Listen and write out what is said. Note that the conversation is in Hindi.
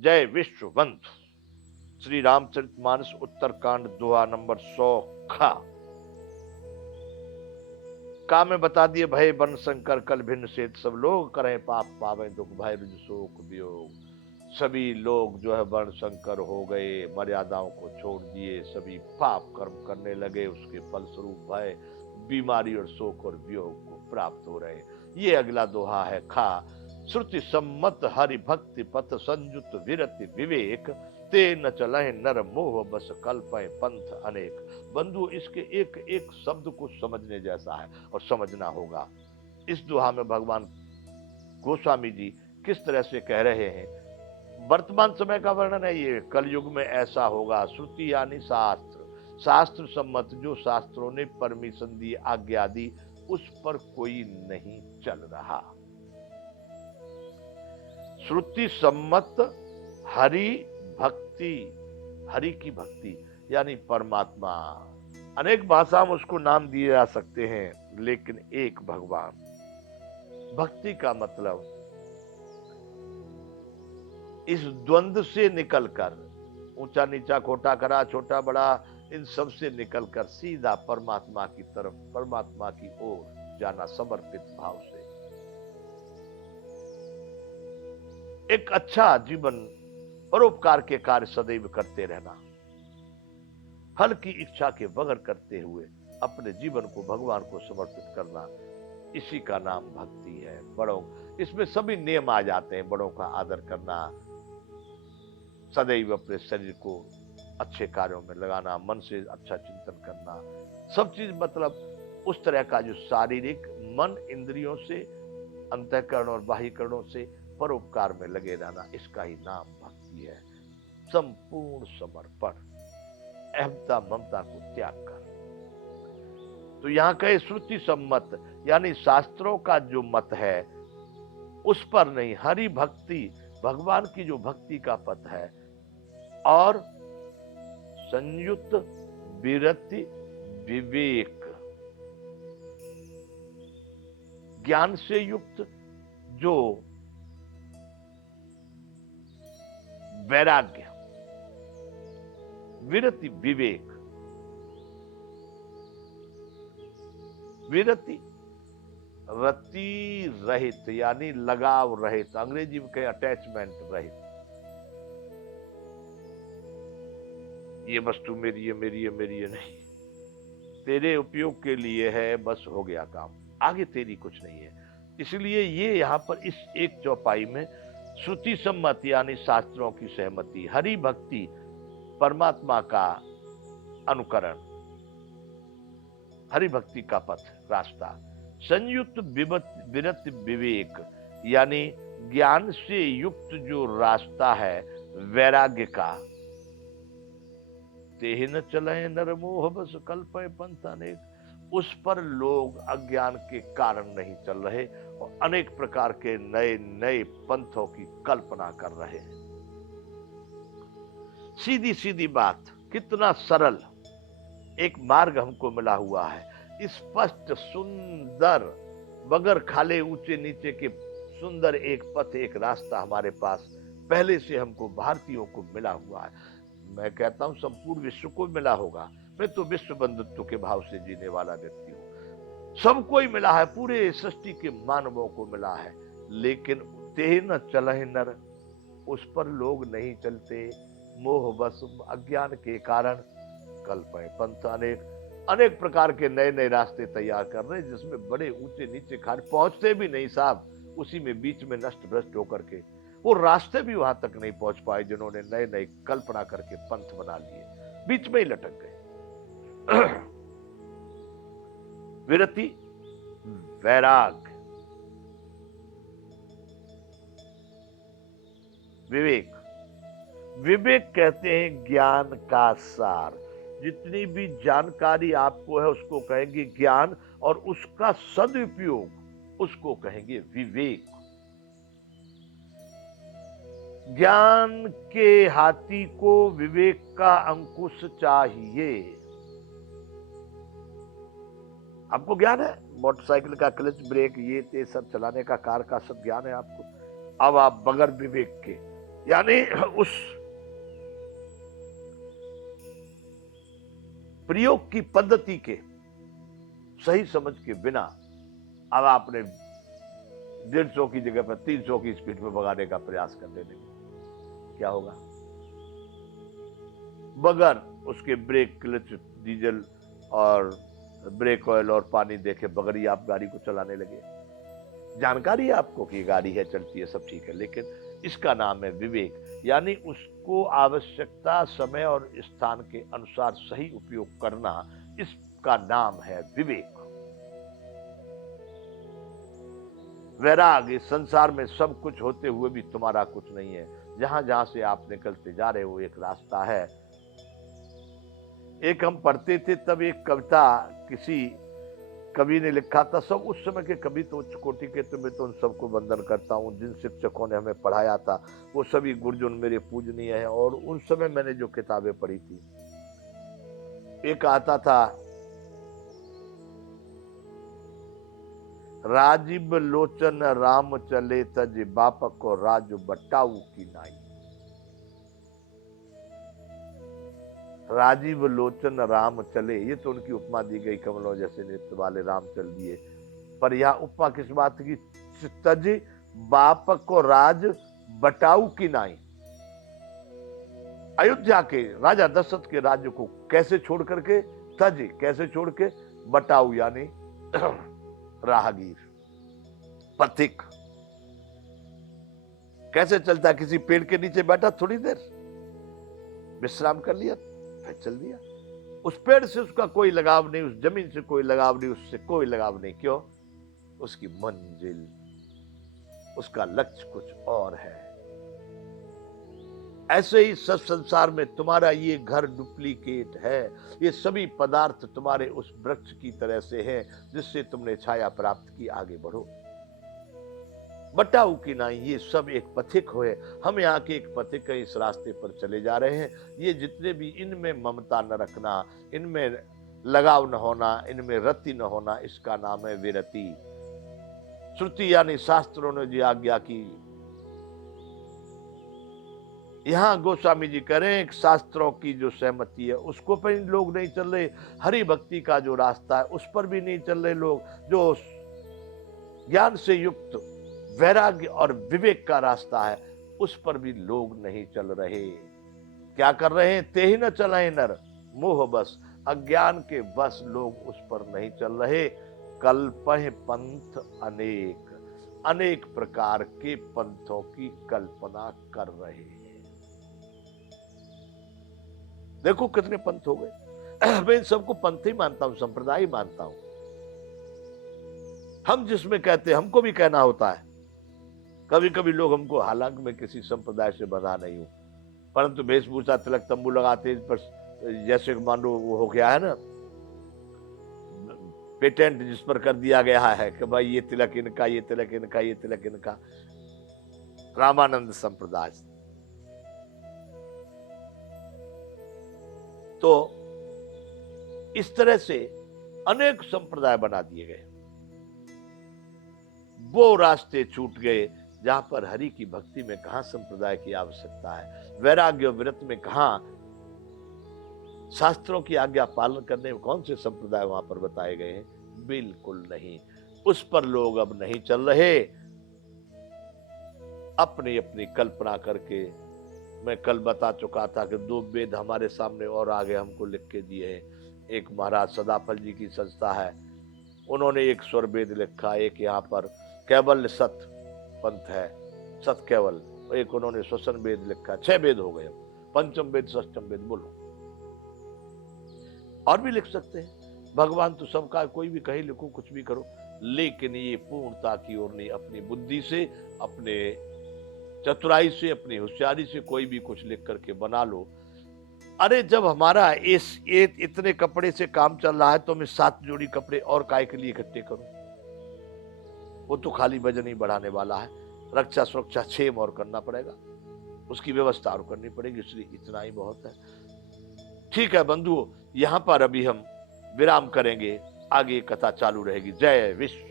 जय विश्ववंत। श्री रामचरितमानस उत्तरकांड दोहा नंबर 100 खा। का में बता दिए भय बन शंकर कल भिन्न से सब लोग करें पाप पावे दुख भय रुज शोक वियोग। सभी लोग जो है वर्ण शंकर हो गए, मर्यादाओं को छोड़ दिए, सभी पाप कर्म करने लगे, उसके फलस्वरूप भय, बीमारी और शोक और वियोग को प्राप्त हो रहे। ये अगला दोहा है खा। श्रुति सम्मत हरि भक्ति पथ संयुत विरति विवेक, ते न चलहि नर मोह बस कल्पय पंथ अनेक। बंधु, इसके एक एक शब्द को समझने जैसा है और समझना होगा। इस दोहा में भगवान गोस्वामी जी किस तरह से कह रहे हैं, वर्तमान समय का वर्णन है। ये कलयुग में ऐसा होगा। श्रुति यानी शास्त्र, शास्त्र सम्मत, जो शास्त्रों ने परमिशन दी, आज्ञा दी, उस पर कोई नहीं चल रहा। श्रुति सम्मत हरि भक्ति, हरि की भक्ति यानी परमात्मा। अनेक भाषा में उसको नाम दिए जा सकते हैं, लेकिन एक भगवान। भक्ति का मतलब इस द्वंद्व से निकलकर, ऊंचा नीचा, खोटा करा, छोटा बड़ा, इन सब से निकलकर सीधा परमात्मा की तरफ, परमात्मा की ओर जाना समर्पित भाव से। एक अच्छा जीवन, परोपकार के कार्य सदैव करते रहना, फल की इच्छा के बगैर करते हुए अपने जीवन को भगवान को समर्पित करना, इसी का नाम भक्ति है। बड़ों, इसमें सभी नियम आ जाते हैं। बड़ों का आदर करना, सदैव अपने शरीर को अच्छे कार्यों में लगाना, मन से अच्छा चिंतन करना, सब चीज मतलब उस तरह का जो शारीरिक, मन, इंद्रियों से, अंतःकरण और बाह्यकरणों से परोपकार में लगे रहना, इसका ही नाम भक्ति है। संपूर्ण समर्पण, अहमता ममता को त्याग कर। तो यहां कहे श्रुति सम्मत यानी शास्त्रों का जो मत है उस पर नहीं, हरि भक्ति, भगवान की जो भक्ति का पथ है, और संयुक्त विरति विवेक, ज्ञान से युक्त जो वैराग्य, विरति विवेक, विरति रति रहित यानी लगाव रहित, अंग्रेजी में कहे अटैचमेंट रहित। ये वस्तु मेरी है, मेरी है, मेरी है नहीं, तेरे उपयोग के लिए है, बस हो गया काम, आगे तेरी कुछ नहीं है। इसलिए ये यहां पर इस एक चौपाई में श्रुति सम्मति यानी शास्त्रों की सहमति, हरि भक्ति, परमात्मा का अनुकरण, हरि भक्ति का पथ, रास्ता, संयुक्त विरति विवेक यानी ज्ञान से युक्त जो रास्ता है वैराग्य का, तेहि न चले नर मोह बस कल्पय पंथ अनेक, उस पर लोग अज्ञान के कारण नहीं चल रहे और अनेक प्रकार के नए नए पंथों की कल्पना कर रहे हैं। सीधी सीधी बात, कितना सरल एक मार्ग हमको मिला हुआ है, स्पष्ट, सुंदर, बगैर खाले ऊंचे नीचे के सुंदर एक पथ, एक रास्ता हमारे पास पहले से हमको भारतीयों को मिला हुआ है। मैं कहता हूं संपूर्ण विश्व को मिला होगा। मैं तो विश्व बंधुत्व के भाव से जीने वाला व्यक्ति हूं। सबको ही मिला है, पूरे सृष्टि के मानवों को मिला है, लेकिन तेहि न चलहि नर, उस पर लोग नहीं चलते। मोह बस, अज्ञान के कारण, कल्पय पंथ अनेक, अनेक प्रकार के नए नए रास्ते तैयार कर रहे हैं, जिसमें बड़े ऊंचे नीचे खाड़ पहुंचते भी नहीं साहब, उसी में बीच में नष्ट भ्रष्ट होकर के वो रास्ते भी वहां तक नहीं पहुंच पाए, जिन्होंने नए नए कल्पना करके पंथ बना लिए, बीच में ही लटक गए। विरति वैराग, विवेक, विवेक कहते हैं ज्ञान का सार। जितनी भी जानकारी आपको है उसको कहेंगे ज्ञान, और उसका सदुपयोग उसको कहेंगे विवेक। ज्ञान के हाथी को विवेक का अंकुश चाहिए। आपको ज्ञान है मोटरसाइकिल का क्लच, ब्रेक, ये सब चलाने का, कार का सब ज्ञान है आपको। अब आप बगैर विवेक के यानी उस प्रयोग की पद्धति के सही समझ के बिना अब आपने 150 की जगह पर 300 की स्पीड में भगाने का प्रयास करने लगे, क्या होगा? बगैर उसके ब्रेक, क्लच, डीजल और ब्रेक ऑयल और पानी देखे बगैर ही आप गाड़ी को चलाने लगे। जानकारी है आपको कि गाड़ी है, चलती है, सब ठीक है, लेकिन इसका नाम है विवेक। यानी उसको आवश्यकता, समय और स्थान के अनुसार सही उपयोग करना, इसका नाम है विवेक। वैराग्य, संसार में सब कुछ होते हुए भी तुम्हारा कुछ नहीं है। जहां जहां से आप निकलते जा रहे हो एक रास्ता है। एक हम पढ़ते थे तब एक कविता किसी कवि ने लिखा था, सब उस समय के कवि तो उच्च कोटि के, तो मैं तो उन सबको वंदन करता हूँ। जिन शिक्षकों ने हमें पढ़ाया था वो सभी गुरुजन मेरे पूजनीय हैं, और उन समय मैंने जो किताबें पढ़ी थी, एक आता था, राजीव लोचन राम चले तज बाप को राज बटाऊ की नाई। राजीव लोचन राम चले, ये तो उनकी उपमा दी गई, कमलों जैसे नेत्र वाले राम चल दिए। पर यह उपमा किस बात की? तज बाप को राज बटाऊ की नाई। अयोध्या के राजा दशरथ के राज्य को कैसे छोड़ करके, तज कैसे छोड़ के, बटाऊ यानी राहगीर, पथिक। कैसे चलता? किसी पेड़ के नीचे बैठा, थोड़ी देर विश्राम कर लिया, फिर चल दिया। उस पेड़ से उसका कोई लगाव नहीं, उस जमीन से कोई लगाव नहीं, उससे कोई लगाव नहीं। क्यों? उसकी मंजिल, उसका लक्ष्य कुछ और है। ऐसे ही सब संसार में तुम्हारा ये घर डुप्लीकेट है। ये सभी पदार्थ तुम्हारे उस वृक्ष की तरह से हैं जिससे तुमने छाया प्राप्त की। आगे बढ़ो, बटाऊ की नाई। ये सब एक पथिक हुए, हम यहाँ के एक पथिक हैं, इस रास्ते पर चले जा रहे हैं। ये जितने भी, इनमें ममता न रखना, इनमें लगाव न होना, इनमें रति न होना, इसका नाम है विरति। श्रुति यानी शास्त्रों ने जो आज्ञा की, यहां गोस्वामी जी कह रहे हैं, शास्त्रों की जो सहमति है उसको पर इन लोग नहीं चल रहे। हरि भक्ति का जो रास्ता है उस पर भी नहीं चल रहे लोग। जो ज्ञान से युक्त वैराग्य और विवेक का रास्ता है उस पर भी लोग नहीं चल रहे। क्या कर रहे हैं? ते ही न चलाए नर मोह बस। अज्ञान के बस लोग उस पर नहीं चल रहे। कल्पह पंथ अनेक, अनेक प्रकार के पंथों की कल्पना कर रहे हैं। देखो कितने पंथ हो गए। मैं इन सबको पंथ ही मानता हूं, संप्रदाय ही मानता हूं। हम जिसमें कहते हैं, हमको भी कहना होता है। कभी कभी लोग हमको, हालांकि मैं किसी संप्रदाय से बंधा नहीं हूं, परंतु वेशभूषा, तिलक, तंबू लगाते पर जैसे मानो वो हो गया है ना, पेटेंट जिस पर कर दिया गया है कि भाई ये तिलक इनका, ये तिलक इनका, ये तिलक इनका। रामानंद संप्रदाय तो इस तरह से अनेक संप्रदाय बना दिए गए। वो रास्ते छूट गए जहां पर हरि की भक्ति में कहां संप्रदाय की आवश्यकता है, वैराग्य और व्रत में कहां, शास्त्रों की आज्ञा पालन करने में कौन से संप्रदाय वहां पर बताए गए हैं? बिल्कुल नहीं। उस पर लोग अब नहीं चल रहे। अपनी अपनी कल्पना करके, मैं कल बता चुका था कि 2 वेद हमारे सामने और आगे हमको लिख के दिए हैं। एक महाराज सदाफल जी की संस्था है, उन्होंने एक स्वर वेद लिखा, एक यहाँ पर केवल सत पंथ है, सत केवल, एक उन्होंने श्वसन वेद लिखा। 6 वेद हो गए, पंचम वेद, षष्ठम वेद। बोलो, और भी लिख सकते हैं। भगवान तो सबका, कोई भी कहीं लिखो, कुछ भी करो, लेकिन ये पूर्णता की ओर नहीं। अपनी बुद्धि से, अपने चतुराई से, अपनी होशियारी से कोई भी कुछ लिख करके बना लो। अरे जब हमारा इतने कपड़े से काम चल रहा है तो मैं 7 जोड़ी कपड़े और काय के लिए इकट्ठे करूं? वो तो खाली वजन ही बढ़ाने वाला है। रक्षा सुरक्षा 6 और करना पड़ेगा, उसकी व्यवस्था और करनी पड़ेगी, इसलिए इतना ही बहुत है। ठीक है बंधुओं, यहां पर अभी हम विराम करेंगे, आगे कथा चालू रहेगी। जय विश्व।